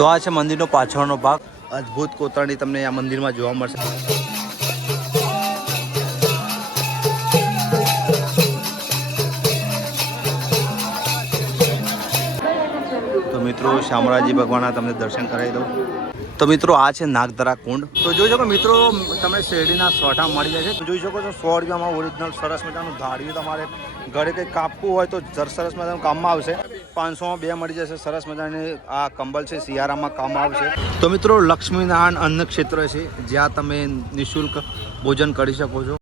તો આ છે મંદિરનો પાછળનો ભાગ. અદ્ભુત કોતરણી તમને આ મંદિરમાં જોવા મળશે. તો મિત્રો, શામળાજી ભગવાનના તમને દર્શન કરાવી દઉં. તો મિત્રો, આ છે નાગધરા કુંડ. તો જોઈ શકો મિત્રો તમે શેરડીના સોઠા મળી જાય છે. જોઈ શકો છો, સો રૂપિયામાં ઓરિજિનલ સરસ મજાનું ધાડ્યું તમારે ઘરે કંઈ કાપવું હોય તો જર સરસ મજાનું કામમાં આવશે. પાંચસોમાં બે મળી જશે સરસ મજાની આ કંબલ છે, શિયાળામાં કામ આવશે. તો મિત્રો, લક્ષ્મીનારાયણ અન્ન ક્ષેત્ર છે, જ્યાં તમે નિઃશુલ્ક ભોજન કરી શકો છો.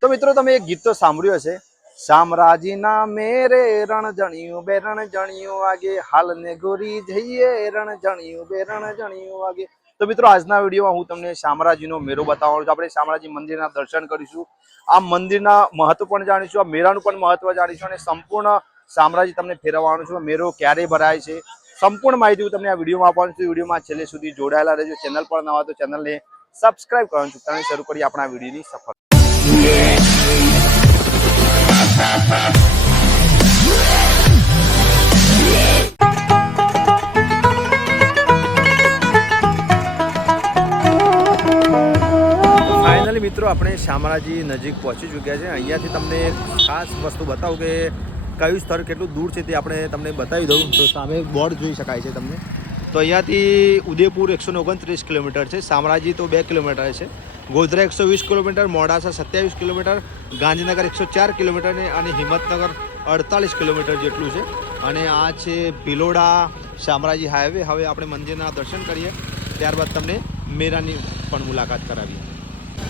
તો મિત્રો, તમે એક ગીત તો સાંભળ્યું હશે. શામરાજીના મેરે રણ જણિયું બે રણ જણિયું વાગે. હાલ ને ગોરી જઈએ રણ જણિયું બે રણ જણિયું વાગે. તો મિત્રો, આજના વિડીયોમાં હું તમને શામરાજીનો મેળો બતાવવાનો છું. આપણે શામરાજી મંદિરના દર્શન કરીશું. આ મંદિરના મહત્વ પણ જાણીશું, આ મેળાનું પણ મહત્વ જાણીશું અને સંપૂર્ણ શામરાજી તમને ફેરવવાનું છું. મેળો ક્યારે ભરાય છે સંપૂર્ણ માહિતી હું તમને આ વિડીયોમાં આપવાનું છું. વિડીયોમાં છેલ્લે સુધી જોડાયેલા રહેજો. ચેનલ પર નવા તો ચેનલને સબસ્ક્રાઈબ કરવાનું ચૂકતા તમે શરૂ કરીએ આપણા વિડીયોની સફર મિત્રો, આપણે શામળાજી નજીક પહોંચી ચૂક્યા છે. અહીંયાથી તમને ખાસ વસ્તુ બતાવું કે કયું સ્થળ કેટલું દૂર છે તે આપણે તમને બતાવી દઉં. તો સામે બોર્ડ જોઈ શકાય છે તમને. તો અહીંયાથી ઉદયપુર એકસો ઓગણત્રીસ કિલોમીટર છે. શામળાજી તો બે કિલોમીટર છે. ગોધરા એકસો વીસ કિલોમીટર, મોડાસા સત્યાવીસ કિલોમીટર, ગાંધીનગર એકસો ચાર કિલોમીટર અને હિંમતનગર અડતાલીસ કિલોમીટર જેટલું છે. અને આ છે ભિલોડા શામળાજી હાઈવે હવે આપણે મંદિરના દર્શન કરીએ. ત્યારબાદ તમને મેરાની પણ મુલાકાત કરાવીએ.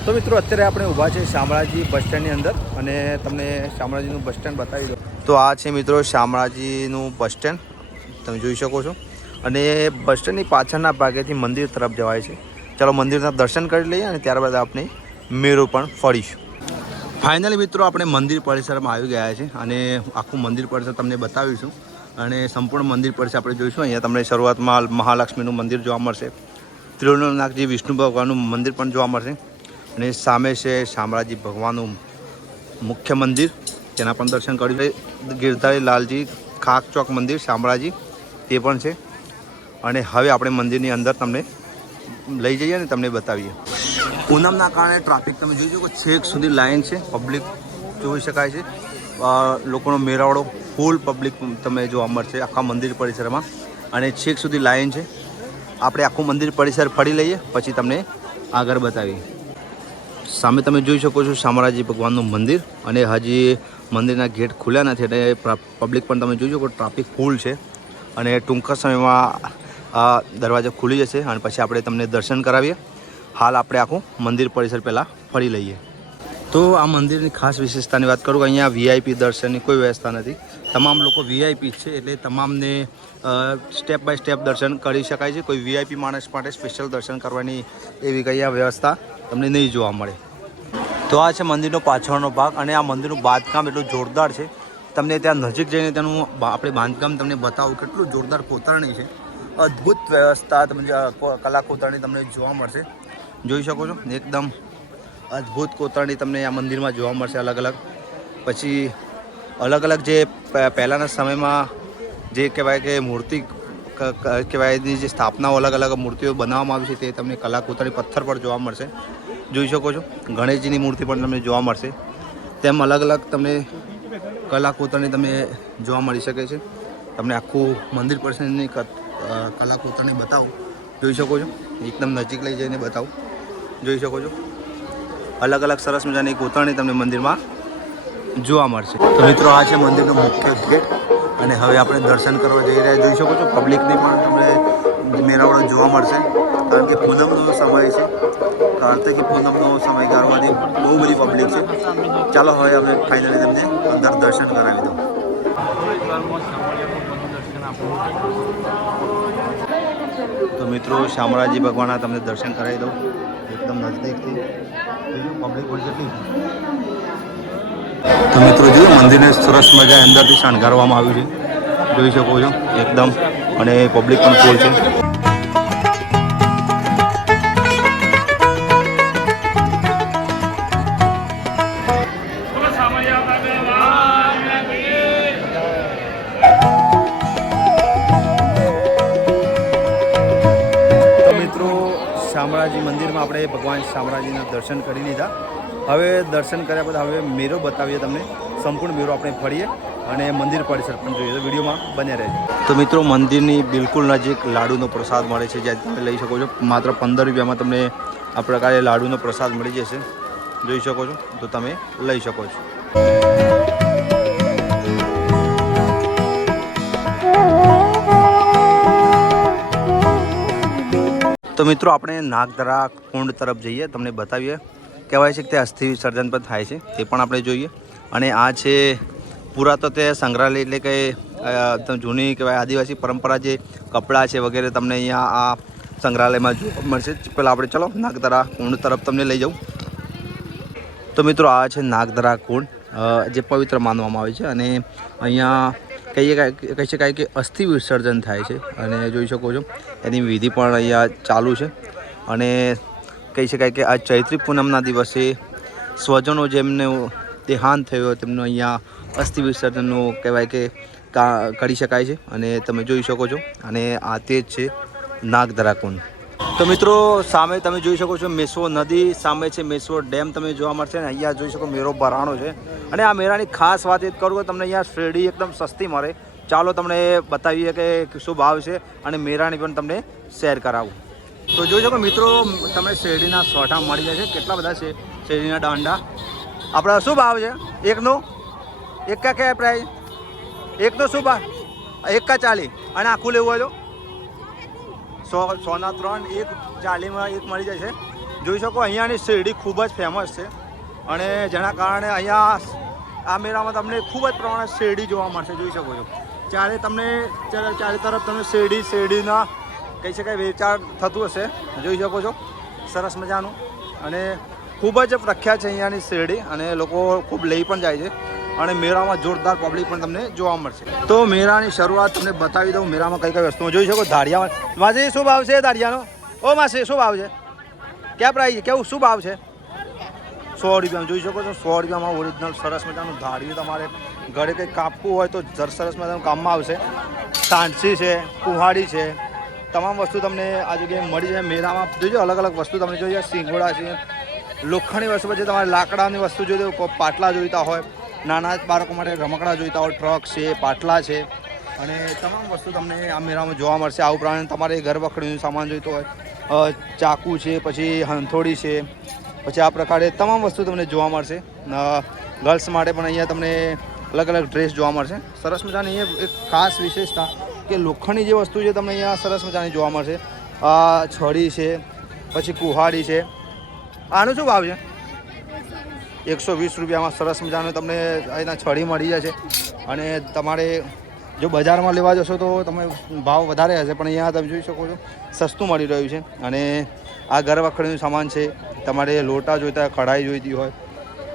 તો મિત્રો, અત્યારે આપણે ઊભા છે શામળાજી બસ સ્ટેન્ડની અંદર અને તમને શામળાજીનું બસ સ્ટેન્ડ બતાવી દો તો આ છે મિત્રો શામળાજીનું બસ સ્ટેન્ડ. તમે જોઈ શકો છો. અને બસ સ્ટેન્ડની પાછળના ભાગેથી મંદિર તરફ જવાય છે. ચાલો મંદિરના દર્શન કરી લઈએ અને ત્યારબાદ આપણે મેળો પણ ફરીશું. ફાઇનલી મિત્રો, આપણે મંદિર પરિસરમાં આવી ગયા છે અને આખું મંદિર પરિસર તમને બતાવીશું. અને સંપૂર્ણ મંદિર પરિસર આપણે જોઈશું. અહીંયા તમને શરૂઆતમાં મહાલક્ષ્મીનું મંદિર જોવા મળશે. ત્રિલોકનાથજી, વિષ્ણુ ભગવાનનું મંદિર પણ જોવા મળશે. અને સામે છે શામળાજી ભગવાનનું મુખ્ય મંદિર તેના પણ દર્શન કર્યું ગિરધારી લાલજી ખાક ચોક મંદિર, શામળાજી, તે પણ છે. અને હવે આપણે મંદિરની અંદર તમને લઈ જઈએ અને તમને બતાવીએ. પૂનમના કારણે ટ્રાફિક તમે જોઈ શકો છેક સુધી લાઈન છે. પબ્લિક જોઈ શકાય છે. લોકોનો મેળાવડો ફૂલ પબ્લિક તમે જોવા મળશે આખા મંદિર પરિસરમાં. અને છેક સુધી લાઈન છે. આપણે આખું મંદિર પરિસર ફરી લઈએ, પછી તમને આગળ બતાવીએ. સામે તમે જોઈ શકો છો શામળાજી ભગવાનનું મંદિર અને હજી મંદિરના ગેટ ખુલ્યા નથી એટલે પબ્લિક પણ તમે જોઈ શકો ટ્રાફિક ફૂલ છે. અને ટૂંકા સમયમાં આ દરવાજો ખુલી જશે અને પછી આપણે તમને દર્શન કરાવીએ. હાલ આપણે આખું મંદિર પરિસર પહેલાં ફરી લઈએ. તો આ મંદિરની ખાસ વિશેષતાની વાત કરું અહીંયા વીઆઈપી દર્શનની કોઈ વ્યવસ્થા નથી. તમામ લોકો વીઆઈપી છે એટલે તમામને સ્ટેપ બાય સ્ટેપ દર્શન કરી શકાય છે. કોઈ વીઆઈપી માણસ માટે સ્પેશિયલ દર્શન કરવાની એવી કંઈ આ વ્યવસ્થા તમને નહીં જોવા મળે. તો આ છે મંદિરનો પાછળનો ભાગ અને આ મંદિરનું બાંધકામ એટલું જોરદાર છે. તમને ત્યાં નજીક જઈને તેનું આપણે બાંધકામ તમને બતાવું કેટલું જોરદાર કોતરણી છે. અદ્ભુત વ્યવસ્થા તમને કલા કોતરણી તમને જોવા મળશે. જોઈ શકો છો? એકદમ અદ્ભુત કોતરણી તમને આ મંદિરમાં જોવા મળશે અલગ અલગ પછી અલગ અલગ જે પહેલાંના સમયમાં જે કહેવાય કે મૂર્તિ કહેવાય એની જે સ્થાપનાઓ અલગ અલગ મૂર્તિઓ બનાવવામાં આવી છે તે તમને કલા કોતરણી પથ્થર પર જોવા મળશે. જોઈ શકો છો? ગણેશજીની મૂર્તિ પણ તમને જોવા મળશે. તેમ અલગ અલગ તમને કલા કોતરણી તમને જોવા મળી શકે છે. તમને આખું મંદિર પરિસરની ક- અ, કલા કોતરણી બતાવું. જોઈ શકો છો? એકદમ નજીક લઈ જઈને બતાવું. જોઈ શકો છો? અલગ અલગ સરસ મજાની કોતરણી તમને મંદિરમાં જોવા મળશે. તો મિત્રો આ છે મંદિરનો મુખ્ય ગેટ. અને હવે આપણે દર્શન કરવા જઈ રહ્યા જોઈ શકો છો પબ્લિકની પણ તમને મેળાવડો જોવા મળશે. કારણ કે પૂનમનો સમય છે. કાર્તિકી પૂનમનો સમય ગાળવાની બહુ બધી પબ્લિક છે. ચાલો હવે અમે ફાઇનલી તમને અંદર દર્શન કરાવી દઉં. તો મિત્રો, શામળાજી ભગવાનના તમને દર્શન કરાવી દઉં. એકદમ નજદીકથી પબ્લિક પણ કેટલી મંદિરને સરસ મજા અંદરથી શણગારવામાં આવ્યું છે. જોઈ શકો છો, એકદમ, અને પબ્લિક પણ ફૂલ છે. શામળાજી મંદિરમાં આપણે ભગવાન શામળાજીના દર્શન કરી લીધા. હવે દર્શન કર્યા બાદ હવે મેરો બતાવીએ તમને સંપૂર્ણ બ્યુરો આપણે ફરીએ અને મંદિર પરિસર પણ જોઈએ. તો વિડીયોમાં બને રહે તો મિત્રો, મંદિરની બિલકુલ નજીક લાડુનો પ્રસાદ મળે છે, જ્યાં તમે લઈ શકો છો. માત્ર પંદર રૂપિયામાં તમને આ પ્રકારે લાડુનો પ્રસાદ મળી જશે. જોઈ શકો છો? તો તમે લઈ શકો છો. તો મિત્રો, આપણે નાગદરા કુંડ તરફ જઈએ. તમને બતાવીએ. કહેવાય છે કે તે અસ્થિ વિસર્જન પણ થાય છે. તે પણ આપણે જોઈએ. અને આ છે પુરાતત્વ સંગ્રહાલય એટલે કે જૂની કહેવાય આદિવાસી પરંપરા જે કપડાં છે વગેરે તમને અહીંયા આ સંગ્રહાલયમાં જોવા મળશે. પહેલાં આપણે ચલો નાગદરા કુંડ તરફ તમને લઈ જાઉં. તો મિત્રો આ છે નાગદરા કુંડ જે પવિત્ર માનવામાં આવે છે અને અહીંયા કહીએ કહી શકાય કે અસ્થિ વિસર્જન થાય છે અને જોઈ શકો છો એની વિધિ પણ અહીંયા ચાલુ છે. અને કહી શકાય કે આ ચૈત્રી પૂનમના દિવસે સ્વજનો જેમને દેહાંત થયો તેમનો અહીંયા અસ્થિ વિસર્જનનું કહેવાય કે કા કરી શકાય છે અને તમે જોઈ શકો છો. અને આ તે જ છે નાગદરા કુંડ તો મિત્રો, સામે તમે જોઈ શકો છો મેસો નદી, સામે છે મેસો ડેમ તમે જોવા મળશે ને અહીંયા જોઈ શકો મેરો ભરાણો છે. અને આ મેળાની ખાસ વાત એ કરું કે તમને અહીંયા શેરડી એકદમ સસ્તી મળે. ચાલો તમને બતાવીએ કે શું ભાવ છે અને મેળાની પણ તમને શેર કરાવું. તો જોઈ શકો મિત્રો, તમને શેરડીના સોઠા મળી જાય છે. કેટલા બધા છે? શેરડીના દાંડા આપણા શું ભાવ છે. એકનો, એક કા કયા પ્રાઇસ એકનો શું ભાવ એક કા ચાલી? અને આખું લેવું હોય તો? સો, સોના ત્રણ, એક ચાલીમાં એક મળી જાય છે. જોઈ શકો, અહીંયાની શેરડી ખૂબ જ ફેમસ છે. અને જેના કારણે અહીંયા આ મેળામાં તમને ખૂબ જ પ્રમાણે શેરડી જોવા મળશે. જોઈ શકો છો. ચારે તમને, ચારે ચારે તરફ તમને શેરડી, શેરડીના કહી શકાય વેચાણ થતું હશે. જોઈ શકો છો. સરસ મજાનું. અને ખૂબ જ પ્રખ્યાત છે અહીંયાની શેરડી અને લોકો ખૂબ લઈ પણ જાય છે અને મેળામાં જોરદાર પબ્લિક પણ તમને જોવા મળશે. તો મેળાની શરૂઆત તમને બતાવી દઉં. મેળામાં કઈ કઈ વસ્તુઓ જોઈ શકો? ધાડિયામાં માસી, શું ભાવ છે ધાડિયાનો ઓ માસી, શું ભાવ છે? ક્યાં પ્રાઇસ કેવું, શું ભાવ છે? સો રૂપિયામાં જોઈ શકો છો. સો રૂપિયામાં ઓરિજિનલ સરસ મજાનું ધાડિયું તમારે ઘરે કંઈ કાપવું હોય તો જર સરસ મજાનું કામમાં આવશે. સાંસી છે કુહાડી છે, તમામ વસ્તુ તમને આ જગ્યાએ મળી જાય. મેળામાં જોઈજો અલગ અલગ વસ્તુ તમને જોઈએ. સિંગોડા છે લોખંડની વસ્તુ પછી તમારે લાકડાની વસ્તુ જોઈએ હોય પાટલા જોઈતા હોય, નાના બાળકો માટે રમકડા જોઈતા હોય, ટ્રક છે, પાટલા છે. અને તમામ વસ્તુ તમને આ મેળામાં જોવા મળશે. આ ઉપરાંત તમારે ઘર વખરીનું સામાન જોઈતો હોય ચાકુ છે, પછી હંથોડી છે, પછી આ પ્રકારે તમામ વસ્તુ તમને જોવા મળશે. ગર્લ્સ માટે પણ અહીંયા તમને અલગ અલગ ડ્રેસ જોવા મળશે. સરસ મજાની અહીંયા એક ખાસ વિશેષતા કે લોખંડની જે વસ્તુ છે તમને અહીંયા સરસ મજાની જોવા મળશે. છડી છે, પછી કુહાડી છે. આનો શું ભાવ છે? એકસો વીસ રૂપિયામાં સરસ મજાનું તમને અહીંના છડી મળી જશે અને તમારે જો બજારમાં લેવા જશો તો તમે ભાવ વધારે હશે, પણ અહીંયા તમે જોઈ શકો છો, સસ્તું મળી રહ્યું છે. અને આ ઘર વખરીનું સામાન છે, તમારે લોટા જોઈતા, કઢાઈ જોઈતી હોય,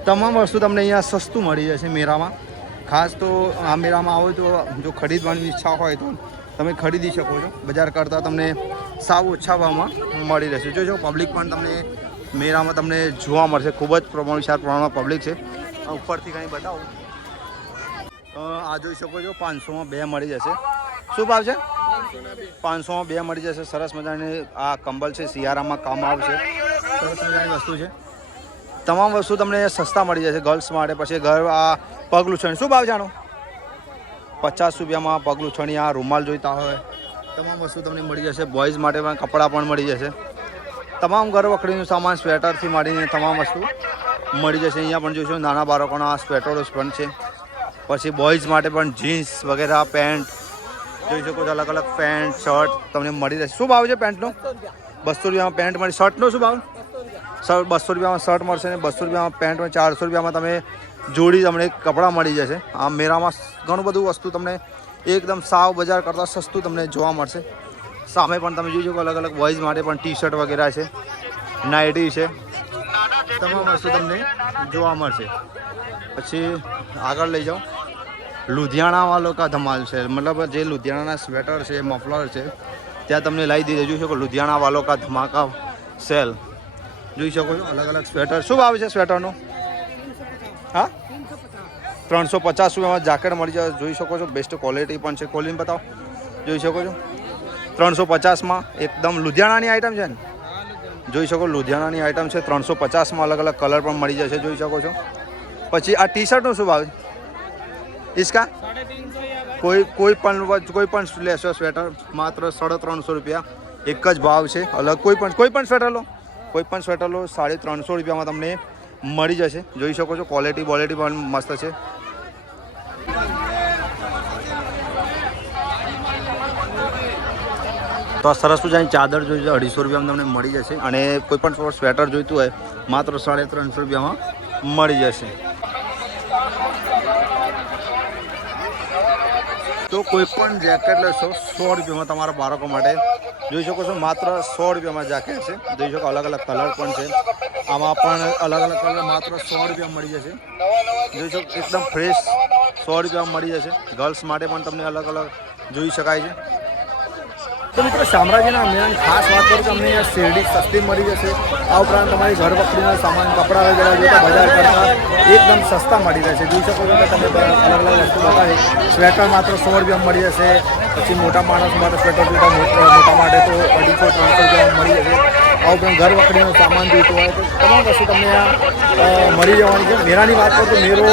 તમામ વસ્તુ તમને અહીંયા સસ્તું મળી જશે મેળામાં. ખાસ તો આ મેળામાં આવો તો જો ખરીદવાની ઈચ્છા હોય તો તમે ખરીદી શકો છો. બજાર કરતાં તમને સાવ ઓછા ભાવમાં મળી રહેશે. જોજો પબ્લિક પણ તમને મેળામાં તમને જોવા મળશે. ખૂબ જ પ્રમાણ વિશાળ પ્રમાણમાં પબ્લિક છે. ઉપરથી કંઈ બતાવું? આ જોઈ શકો છો, પાંચસોમાં બે મળી જશે. શું ભાવ છે? પાંચસોમાં બે મળી જશે. સરસ મજાની આ કંબલ છે. શિયાળામાં કામ આવશે. સરસ મજાની વસ્તુ છે. તમામ વસ્તુ તમને સસ્તા મળી જશે ગર્લ્સ માટે. પછી ઘર આ પગલું છે શું ભાવ જાણો પચાસ રૂપિયામાં પગલું છણી આ રૂમાલ જોઈતા હોય. તમામ વસ્તુ તમને મળી જશે. બોયઝ માટે પણ કપડાં પણ મળી જશે. તમામ ઘરવખરીનું સામાન સ્વેટરથી માંડીને તમામ વસ્તુ મળી જશે. અહીંયા પણ જોઈશું નાના બાળકોના સ્વેટરો પણ છે. પછી બોયઝ માટે પણ જીન્સ વગેરે પેન્ટ જોઈ શકો છો, અલગ અલગ પેન્ટ શર્ટ તમને મળી રહેશે. શું ભાવ છે પેન્ટનો બસો રૂપિયામાં પેન્ટ મળી. શર્ટનો શું ભાવ? સર બસો રૂપિયામાં શર્ટ મળશે ને બસો રૂપિયામાં પેન્ટ ચારસો રૂપિયામાં તમે જોડી તમને કપડાં મળી જશે. આ મેળામાં ઘણું બધું વસ્તુ તમને એકદમ સાવ બજાર કરતાં સસ્તું તમને જોવા મળશે. સામે પણ તમે જોઈ શકો અલગ અલગ બોયઝ માટે પણ ટી શર્ટ વગેરે છે. નાઇટી છે. તમામ વસ્તુ તમને જોવા મળશે. પછી આગળ લઈ જાઓ. લુધિયાણાવાળો કા ધમાલ છે. મતલબ જે લુધિયાણાના સ્વેટર છે મફલર છે, ત્યાં તમને લાવી દીધે. જોઈ શકો લુધિયાણાવાળો કા ધમાકા સેલ જોઈ શકો છો અલગ અલગ સ્વેટર શું ભાવ છે સ્વેટરનો હા? ત્રણસો પચાસ રૂપિયામાં જાકેટ મળી જાય. જોઈ શકો છો. બેસ્ટ ક્વોલિટી પણ છે. ખોલીને બતાવો. જોઈ શકો છો. ત્રણસો પચાસમાં એકદમ લુધિયાણાની આઈટમ છે ને? જોઈ શકો, લુધિયાણાની આઇટમ છે, ત્રણસો પચાસમાં અલગ અલગ કલર પણ મળી જશે, જોઈ શકો છો. પછી આ ટી શર્ટનો શું ભાવ છે? ઇસકા કોઈ કોઈ પણ કોઈ પણ લેશો સ્વેટર માત્ર સાડા ત્રણસો રૂપિયા. એક જ ભાવ છે, અલગ કોઈ પણ કોઈ પણ સ્વેટર લો. કોઈ પણ સ્વેટર લો, સાડી ત્રણસો રૂપિયામાં તમને મળી જશે. જોઈ શકો છો ક્વોલિટી ક્વોલિટી પણ મસ્ત છે. તો આ સરસ મજાની ચાદર જોઈ અઢીસો રૂપિયામાં તમને મળી જશે. અને કોઈ પણ સ્વેટર જોઈતું હોય, માત્ર સાડા ત્રણસો રૂપિયામાં મળી જશે. તો કોઈ પણ જેકેટ લેશો, સો રૂપિયામાં તમારા બાળકો માટે. જોઈ શકો છો, માત્ર સો રૂપિયામાં જેકેટ છે. જોઈ શકો અલગ અલગ કલર પણ છે. આમાં પણ અલગ અલગ કલર માત્ર સો રૂપિયામાં મળી જશે. જોઈ શકો, એકદમ ફ્રેશ સો રૂપિયામાં મળી જશે. ગર્લ્સ માટે પણ તમને અલગ અલગ જોઈ શકાય છે. તો મિત્રો શામળાજીના મેળાની ખાસ વાત કરું તો અમને શેરડી સસ્તી મળી જશે. આ ઉપરાંત તમારી ઘર વખરીના સામાન, કપડાં વગેરે જોતા બજાર કરતાં એકદમ સસ્તા મળી રહેશે. જોઈ શકો છો કે તમે અલગ અલગ વસ્તુ બતાવી. સ્વેટર માત્ર સો રૂપિયા મળી જશે. પછી મોટા માણસ માટે સ્વેટર જોતા મોટા મોટા માટે તો અઢીસો, ત્રણસો રૂપિયા મળી જશે. આ ઉપરાંત ઘર વખરીનો સામાન જોઈતો હોય તો તમામ વસ્તુ તમને મળી જવાની છે. મેળાની વાત કરું તો મેળો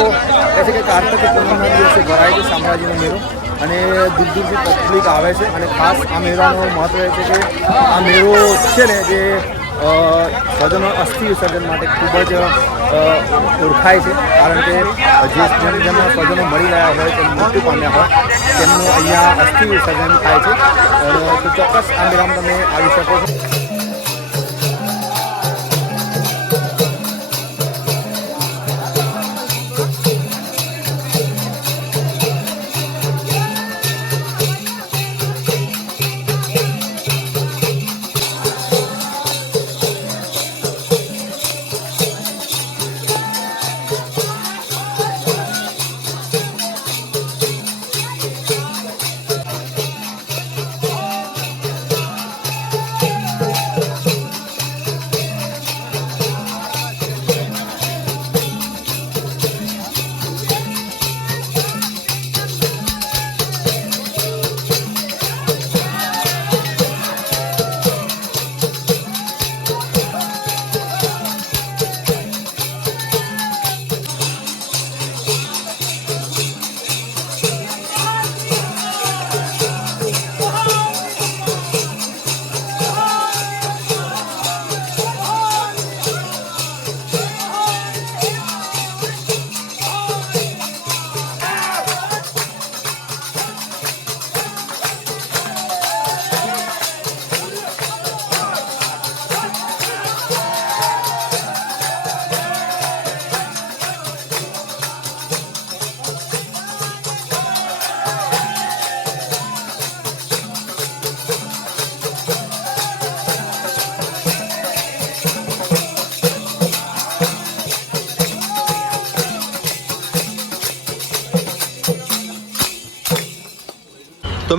કહે છે કે કાર્તિક કે દિવસે ભરાય છે શામળાજીનો મેળો અને દૂર દૂરથી પબ્લિક આવે છે અને ખાસ આ મેળાનો મહત્વ એ છે કે આ મેળો છે ને જે સ્વજનો અસ્થિ વિસર્જન માટે ખૂબ જ ઓળખાય છે. કારણ કે જે જેમ જેમના સ્વજનો મળી રહ્યા હોય તેમ મૃત્યુ પામ્યા હોય, તેમનું અહીંયા અસ્થિ વિસર્જન થાય છે. તો ચોક્કસ આ મેળામાં તમે આવી શકો છો.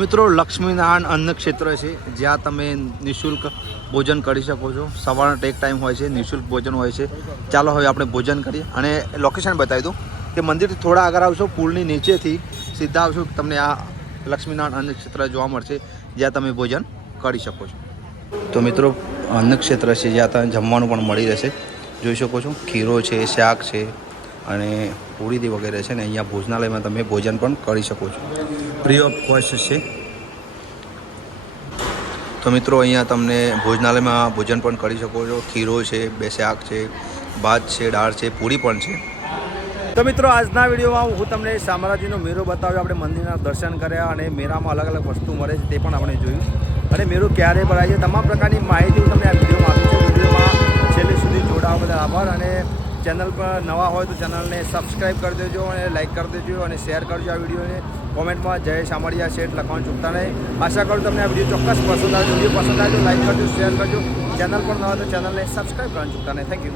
મિત્રો, લક્ષ્મીનારાયણ અન્ન ક્ષેત્ર છે, જ્યાં તમે નિઃશુલ્ક ભોજન કરી શકો છો. સવારનો ટેક ટાઈમ હોય છે, નિઃશુલ્ક ભોજન હોય છે. ચાલો હવે આપણે ભોજન કરીએ. અને લોકેશન બતાવી દઉં કે મંદિરથી થોડા આગળ આવશો, પુલની નીચેથી સીધા આવશો, તમને આ લક્ષ્મીનારાયણ અન્ન ક્ષેત્ર જોવા મળશે, જ્યાં તમે ભોજન કરી શકો છો. તો મિત્રો અન્ન ક્ષેત્ર છે, જ્યાં તમે જમવાનું પણ મળી રહેશે. જોઈ શકો છો, ખીરો છે, શાક છે, અને પૂરી વગેરે છે, ને અહીંયા ભોજનાલયમાં તમે ભોજન પણ કરી શકો છો. ફ્રી ઓફ કોસ્ટ છે. તો મિત્રો, અહીંયા તમને ભોજનાલયમાં ભોજન પણ કરી શકો છો. ખીરો છે, બે શાક છે, ભાત છે, દાળ છે, પૂરી પણ છે. તો મિત્રો, આજના વિડીયોમાં હું તમને શામળાજીનો મેળો બતાવ્યો. આપણે મંદિરના દર્શન કર્યા અને મેળામાં અલગ અલગ વસ્તુ મળે છે તે પણ આપણે જોયું. અને મેરો ક્યારે ભરાય છે તમામ પ્રકારની માહિતી હું તમને આ વિડીયોમાં આપી છું. વિડીયોમાં છેલ્લે સુધી જોડાવા બદલ આભાર. અને ચેનલ પર નવા હોય તો ચેનલને સબસ્ક્રાઈબ કરી દેજો અને લાઈક કરી દેજો અને શેર કરજો આ વિડીયોને. કોમેન્ટમાં જય શામળિયા શેઠ લખવાનું ચૂકતા નહીં. આશા કરું તમને આ વીડિયો ચોક્કસ પસંદ આવે વીડિયો પસંદ આવે તો લાઈક કરજો શેર કરજો. ચેનલ પર ન હોય તો ચેનલને સબસ્ક્રાઈબ કરવાનું ચૂકતા નહીં. Thank you